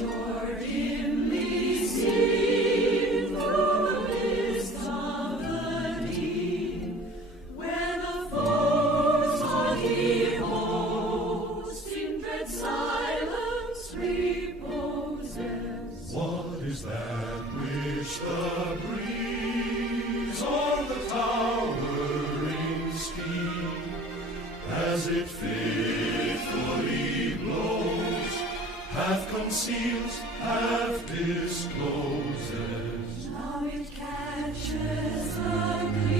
shore dimly seen through the mist of the deep, where the foes haughty host in dread silence reposes. What is that which the breeze on the towering steep, as it fitfully blows, half conceals, half discloses? Now it catches the gleam